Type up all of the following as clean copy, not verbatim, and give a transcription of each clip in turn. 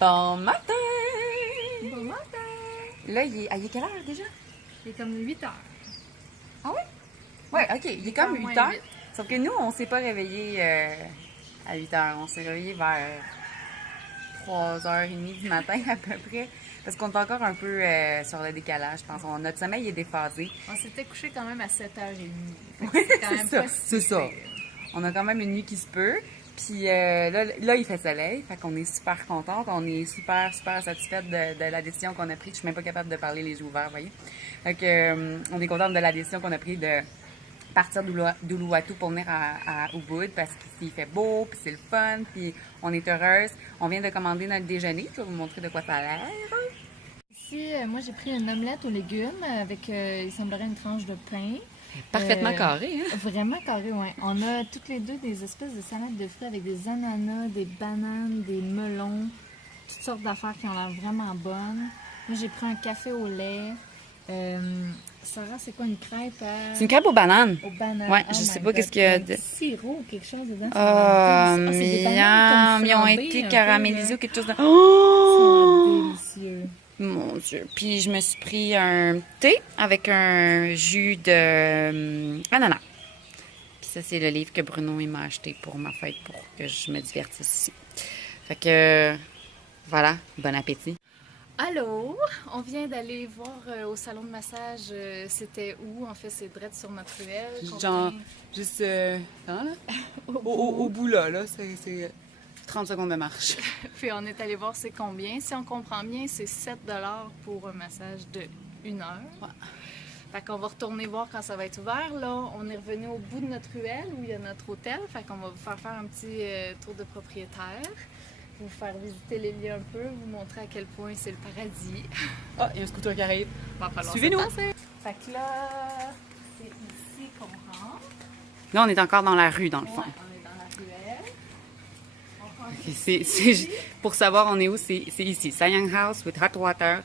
Bon matin! Bon matin! Là, il est quelle heure déjà? Il est comme 8 heures. Ah ouais? Ouais, ok, il est comme 8 heures. Sauf que nous, on s'est pas réveillé à 8 heures. On s'est réveillé vers 3h30 du matin à peu près. Parce qu'on est encore un peu sur le décalage, je pense. Notre sommeil est déphasé. On s'était couché quand même à 7h30. Oui, c'est quand même ça. pas si C'est ça. pire. On a quand même une nuit qui se peut. Puis là, il fait soleil. Fait qu'on est super contente. On est super satisfaite de la décision qu'on a prise. Je suis même pas capable de parler les yeux ouverts, vous voyez. Fait que, on est contente de la décision qu'on a prise de partir d'Uluwatu pour venir à Ubud parce qu'il fait beau, puis c'est le fun, puis on est heureuse. On vient de commander notre déjeuner. Je vais vous montrer de quoi ça a l'air. Ici, moi j'ai pris une omelette aux légumes avec, il semblerait, une tranche de pain. Parfaitement carré, hein? Vraiment carré, oui. On a toutes les deux des espèces de salades de fruits avec des ananas, des bananes, des melons, toutes sortes d'affaires qui ont l'air vraiment bonnes. Moi j'ai pris un café au lait. Sarah, c'est quoi une crêpe à... C'est une crêpe aux bananes. Aux bananes. Ouais, Oh je sais my pas God. qu'est-ce qu'il y a Un de... petit sirop ou quelque chose dedans. Oh, c'est des bananes comme ils ont flambées, été un peu, caramélisés là. ou quelque chose de... Ça Oh! sent délicieux. Mon Dieu. Puis je me suis pris un thé avec un jus de ananas. Puis ça, c'est le livre que Bruno il m'a acheté pour ma fête pour que je me divertisse ici. Fait que voilà, bon appétit. Allô, on vient d'aller voir au salon de massage, c'était où? En fait, c'est direct sur notre ruelle. Genre, juste là? Au bout là, c'est 30 secondes de marche. Puis on est allé voir c'est combien. Si on comprend bien, c'est 7 $ pour un massage de 1 heure. Ouais. Fait qu'on va retourner voir quand ça va être ouvert. Là, on est revenu au bout de notre ruelle où il y a notre hôtel. Fait qu'on va vous faire un petit tour de propriétaire, vous faire visiter les lieux un peu, vous montrer à quel point c'est le paradis. Ah, il y a un scooter qui arrive. Suivez-nous! Suivez-nous! Fait que là, c'est ici qu'on rentre. Là, on est encore dans la rue, dans le fond. Ouais, on est dans la ruelle. On rentre Ok, pour savoir on est où, c'est ici. Sayang House with hot water,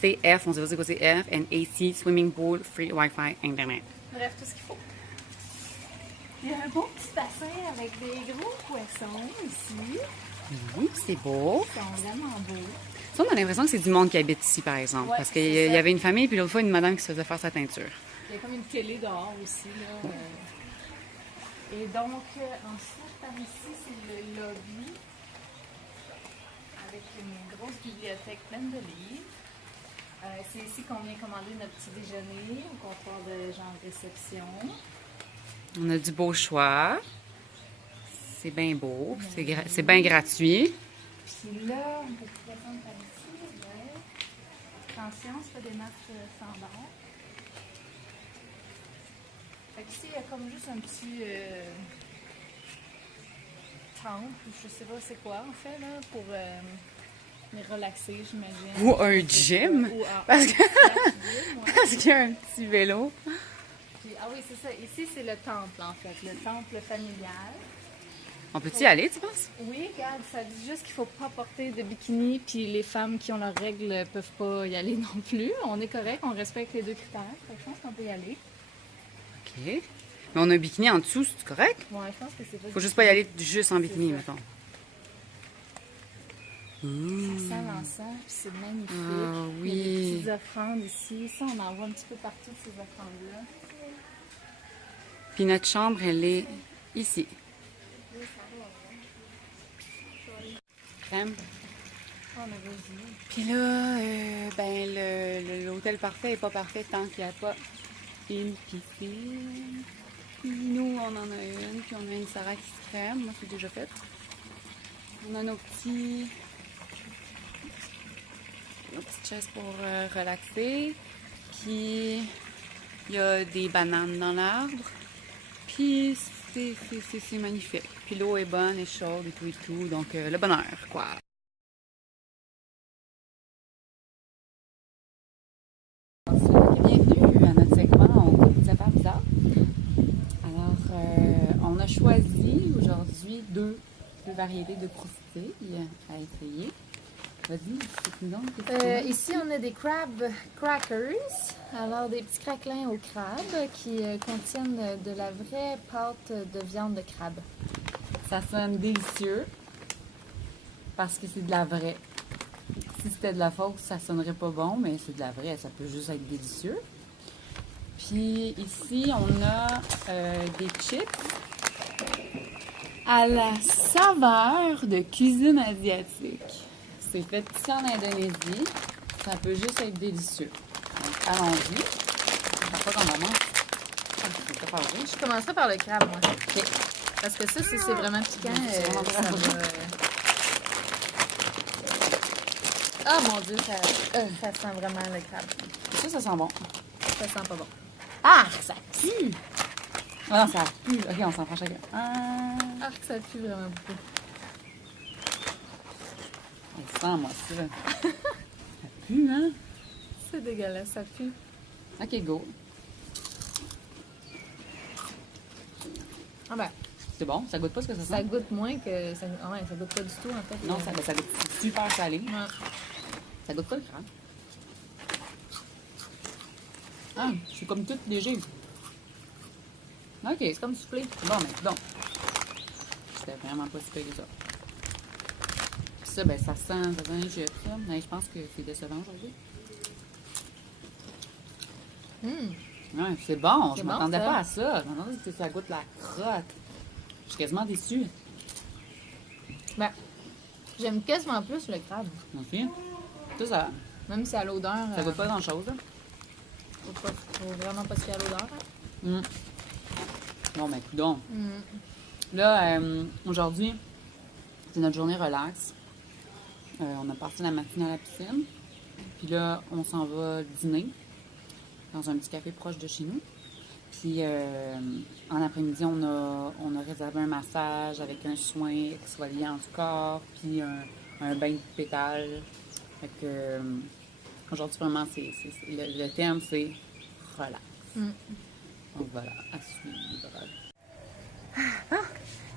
CF, on sait pas c'est quoi CF, and AC, swimming pool, free Wi-Fi, Internet. Bref, tout ce qu'il faut. Il y a un beau petit bassin avec des gros poissons ici. Oui, c'est beau. Ils sont vraiment beaux. Ça, on a l'impression que c'est du monde qui habite ici, par exemple. Ouais, parce qu'il c'est y ça. avait une famille, puis l'autre fois, une madame qui se faisait faire sa teinture. Il y a comme une télé dehors aussi. Là. Et donc, ensuite, par ici, c'est le lobby avec une grosse bibliothèque pleine de livres. C'est ici qu'on vient commander notre petit déjeuner au comptoir de genre réception. On a du beau choix. C'est bien beau. C'est bien gratuit. Puis là, on peut prendre par ici. Ouais. Attention, c'est pas des marches standards. Fait qu'ici, il y a comme juste un petit temple, je sais pas c'est quoi en fait, là, pour les relaxer, j'imagine. Ou un gym. Ou Parce que- gym, ouais. Parce qu'il y a un petit vélo. Puis, ah oui, c'est ça. Ici, c'est le temple, en fait. Le temple familial. On peut-y aller, tu penses? Oui, regarde, ça dit juste qu'il faut pas porter de bikini, puis les femmes qui ont leurs règles peuvent pas y aller non plus. On est correct, on respecte les deux critères. Fait que je pense qu'on peut y aller. OK. Mais on a un bikini en dessous, c'est correct? Ouais, je pense que c'est pas... Faut juste pas y aller juste en bikini, ça. mettons. Ça sent l'encens, puis c'est magnifique. Ah, Il y a des oui. petites offrandes ici. Ça, on en voit un petit peu partout, ces offrandes-là. Puis notre chambre, elle est ici. Crème. Oh, mais vas-y. Puis là, l'hôtel parfait est pas parfait tant qu'il n'y a pas une piscine. Puis nous, on en a une, puis on a une Sarah qui se crème. Moi, c'est déjà fait. On a nos petites chaises pour relaxer. Puis il y a des bananes dans l'arbre. Puis c'est magnifique. Puis l'eau est bonne et chaude et tout. Donc le bonheur, quoi. Bienvenue à notre segment On goûte des affaires bizarres. Alors, on a choisi aujourd'hui deux variétés de croustilles à essayer. Vas-y, c'est une Ici, on a des crab crackers. Alors, des petits craquelins au crabe qui contiennent de la vraie pâte de viande de crabe. Ça sonne délicieux parce que c'est de la vraie Si c'était de la fausse, ça sonnerait pas bon, mais c'est de la vraie, ça peut juste être délicieux. Puis ici, on a des chips à la saveur de cuisine asiatique. C'est fait ici en Indonésie. Ça peut juste être délicieux. Donc, allons-y. Je sais pas qu'on commence. Je commencerai par le crabe, moi. OK. Parce que ça, si c'est vraiment piquant, C'est vraiment ça vraiment va... Ah mon Dieu, ça sent vraiment le crabe. Ça sent bon. Ça sent pas bon. Ah, ça pue! Ah non, ça pue. OK, on s'en prend chacun. Ah, Ah, ça pue vraiment beaucoup. sens-moi ça. Ça pue, hein? C'est dégueulasse, ça pue. OK, go. Ah ben, C'est bon? Ça goûte pas ce que ça sent? ça goûte moins que... Ça... Ah ouais, ça goûte pas du tout, en fait. Non, ça goûte super salé. Ouais. Ça goûte pas le crabe. Ah, c'est comme tout léger. OK. C'est comme soufflé. Bon, mais donc. C'était vraiment pas si pire que ça. Puis ça, ben, ça sent un jus, ça. Mais je pense que c'est décevant aujourd'hui. Ouais, c'est bon. Je C'est bon, m'attendais ça. pas à ça. Je m'attendais que ça goûte la crotte. Je suis quasiment déçue. Ben, j'aime quasiment plus le crabe. OK. Ça, Même si à l'odeur... ça goûte pas grand-chose, là. Faut vraiment pas se fier à l'odeur. Hein? Bon, ben, donc. Là, aujourd'hui, c'est notre journée relax. On a passé la matinée à la piscine. Puis là, on s'en va dîner dans un petit café proche de chez nous. Puis en après-midi, on a réservé un massage avec un soin exfoliant du corps, puis un bain de pétales. Fait que aujourd'hui, vraiment, le thème, c'est relax. Donc voilà, à suivre.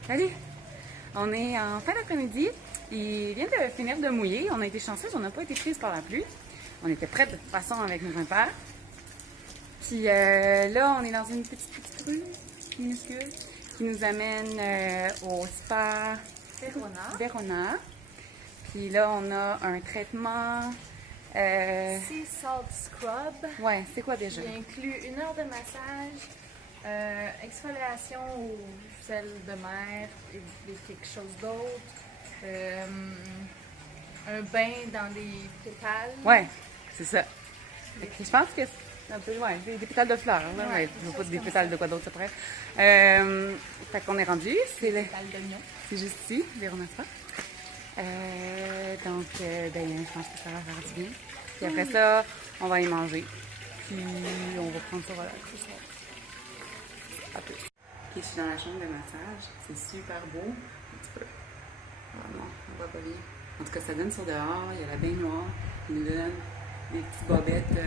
Salut! On est en fin d'après-midi. Il vient de finir de mouiller. On a été chanceux, on n'a pas été prise par la pluie. On était prêts de toute façon avec nos impairs. Puis là, on est dans une petite rue minuscule qui nous amène au spa Verona. Puis là, on a un traitement... Sea Salt Scrub. Ouais, c'est quoi déjà? Qui inclut 1 heure de massage, exfoliation au sel de mer et quelque chose d'autre, un bain dans des pétales. Ouais, c'est ça. Fait que je pense que c'est un peu, ouais, des pétales de fleurs, là. Ouais, je vois pas des pétales de quoi d'autre après. Fait qu'on est rendu, c'est Pétales d'oignon. c'est juste ici, Verona Spa. Donc, ben, je pense que ça va faire du bien. Puis après ça, on va y manger. Puis on va prendre ça relax ce soir. À plus. Ok, je suis dans la chambre de massage. C'est super beau. Un petit peu. Ah non, on va pas bien. En tout cas, ça donne sur dehors. Il y a la baignoire, une lune, des petites bobettes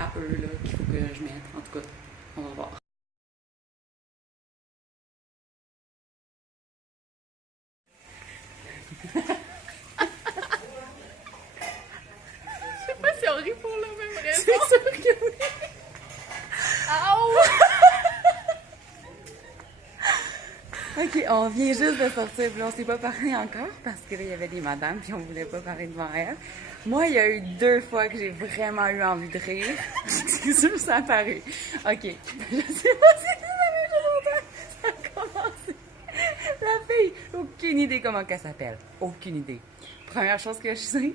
à eux là, qu'il faut que je mette. En tout cas, on va voir. Je sais pas si on rit pour la même raison. C'est sûr que oui! Ok, on vient juste de sortir, puis on s'est pas parlé encore parce que là, il y avait des madames, puis on voulait pas parler devant elles. Moi, il y a eu 2 fois que j'ai vraiment eu envie de rire. C'est sûr que ça a paru. Ok, je sais pas si c'est la même chose. Ça a commencé. La fille, aucune idée comment elle s'appelle. Aucune idée. Première chose que je sais,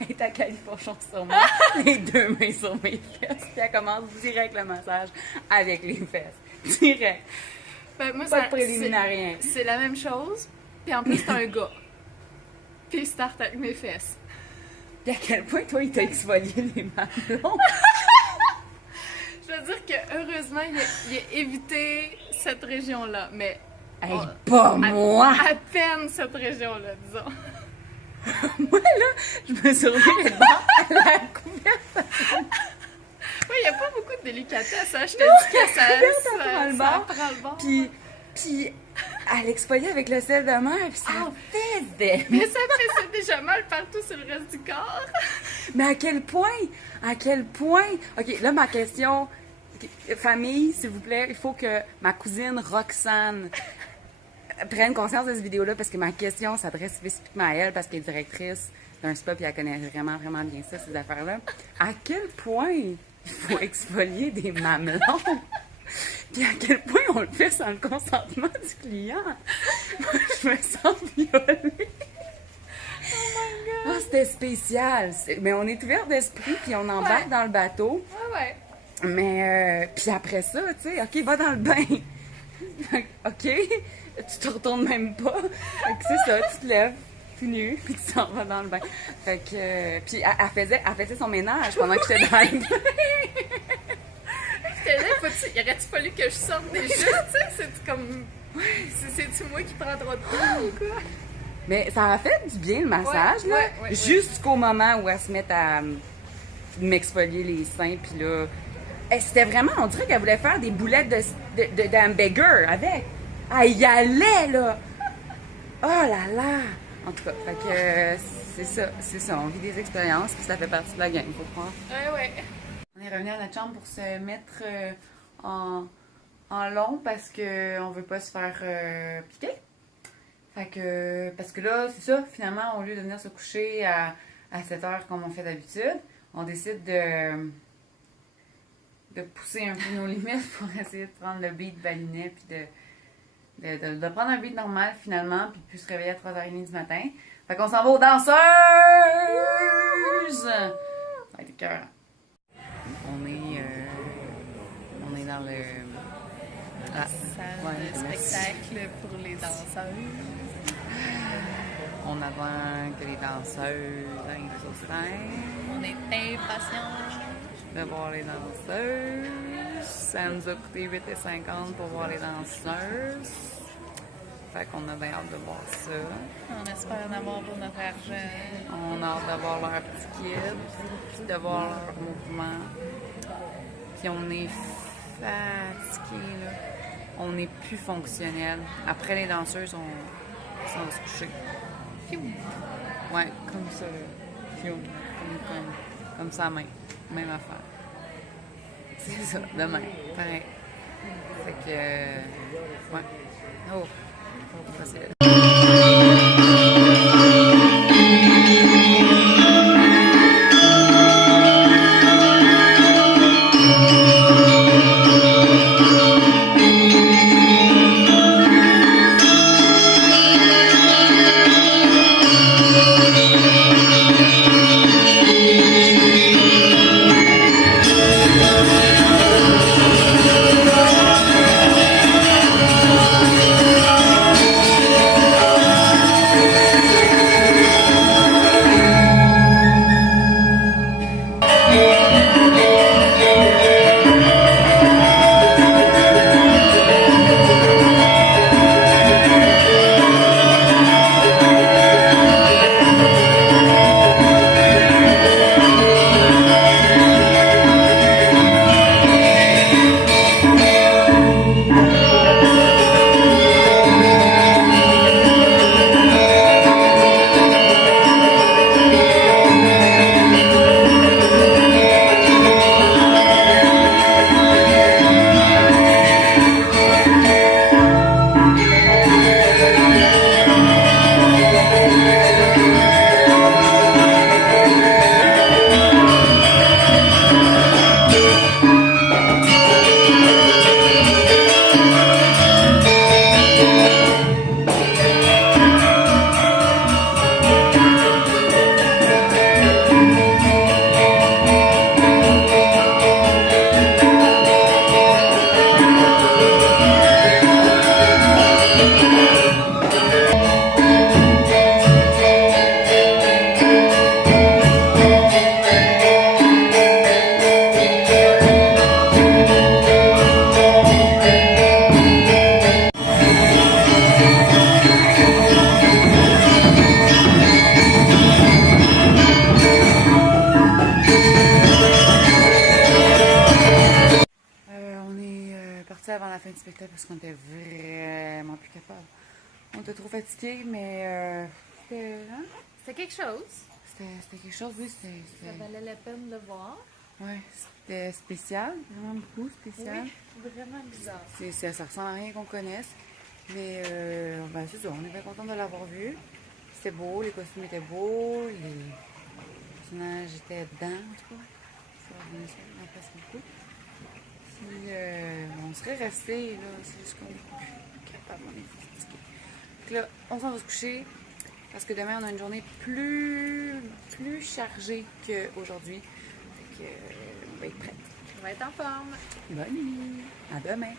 elle est à califourchon sur moi, les 2 mains sur mes fesses, puis elle commence direct le massage avec les fesses. Direct. Ben, moi, Pas de préliminaire, rien. C'est la même chose, puis en plus, c'est un gars. Puis il start avec mes fesses. Puis à quel point, toi, il t'a exfolié les mamelons? Je veux dire que heureusement, il a évité cette région-là, mais Hey, pas à- moi! à peine cette région-là, disons. Moi, là, je me suis revirée de bord à la couverte. Oui, il n'y a pas beaucoup de délicatesse, hein. Je te dis que ça prend le ça bord. prend le bord. Puis elle exfoliait avec le sel de mer, puis ça Ah. faisait. Mais ça faisait déjà mal partout sur le reste du corps. Mais à quel point? À quel point? OK, là, ma question... OK, famille, s'il vous plaît, il faut que ma cousine Roxane prenne conscience de cette vidéo-là parce que ma question s'adresse spécifiquement à elle parce qu'elle est directrice d'un spa et elle connaît vraiment, vraiment bien ça, ces affaires-là. À quel point il faut exfolier des mamelons? Puis à quel point on le fait sans le consentement du client? Moi, je me sens violée. Ah, c'était spécial. Mais on est ouvert d'esprit, puis on embarque dans le bateau. Ouais. Mais, puis après ça, tu sais, OK, va dans le bain. OK, tu te retournes même pas. Fait que c'est ça, tu te lèves, tout nu, puis tu s'en vas dans le bain. Fait que, puis elle faisait son ménage pendant que j'étais dans le bain. J'étais là, il aurait-tu fallu que je sorte déjà, tu sais? C'est comme... C'est-tu moi qui prends trop de temps ou quoi? Mais ça a fait du bien, le massage, là, jusqu'au moment où elle se met à m'exfolier les seins, puis là... C'était vraiment, on dirait qu'elle voulait faire des boulettes d'hamburger avec. Elle y allait, là! Oh là là! En tout cas, fait que c'est ça, on vit des expériences, puis ça fait partie de la game, faut croire. Ouais. On est revenu à notre chambre pour se mettre en long parce qu'on veut pas se faire piquer. Fait que, parce que là, c'est ça, finalement, au lieu de venir se coucher à 7 heures comme on fait d'habitude, on décide de pousser un peu nos limites pour essayer de prendre le beat balinet puis de prendre un beat normal finalement puis de plus se réveiller à 3h30 du matin. Fait qu'on s'en va aux danseuses! Ça va être écœurant. On est dans le... Salle de spectacle pour les danseuses. On attend que les danseuses arrivent sur scène. On est impatients de voir les danseuses. Ça nous a coûté 8,50 pour voir les danseuses. Fait qu'on a bien hâte de voir ça. On espère en avoir pour notre argent. On a hâte de voir leur petit kid, puis de voir leurs mouvements. Puis on est fatigué, là. On n'est plus fonctionnel. Après les danseuses, on s'en va se coucher. Ouais, comme ça. Comme ça, même affaire. C'est ça, demain. Pareil. Fait que... ouais. Oh, facile. Avant la fin du spectacle parce qu'on était vraiment plus capable. On était trop fatigués, mais c'était... Hein? C'était quelque chose. C'était quelque chose, oui. Ça valait la peine de voir. Oui, c'était spécial, vraiment beaucoup spécial. Oui, vraiment bizarre. Ça ressemble à rien qu'on connaisse. Mais ben, c'est ça, on est bien content de l'avoir vu. C'était beau, les costumes étaient beaux, les personnages étaient dedans, en tout cas. Ça va bien ça, m'impressionne beaucoup. Puis on serait resté, là, c'est juste qu'on est plus capable, on est fatigué. Donc là, on s'en va se coucher, parce que demain, on a une journée plus chargée qu'aujourd'hui. Fait que, on va être prête. On va être en forme. Bonne nuit! À demain!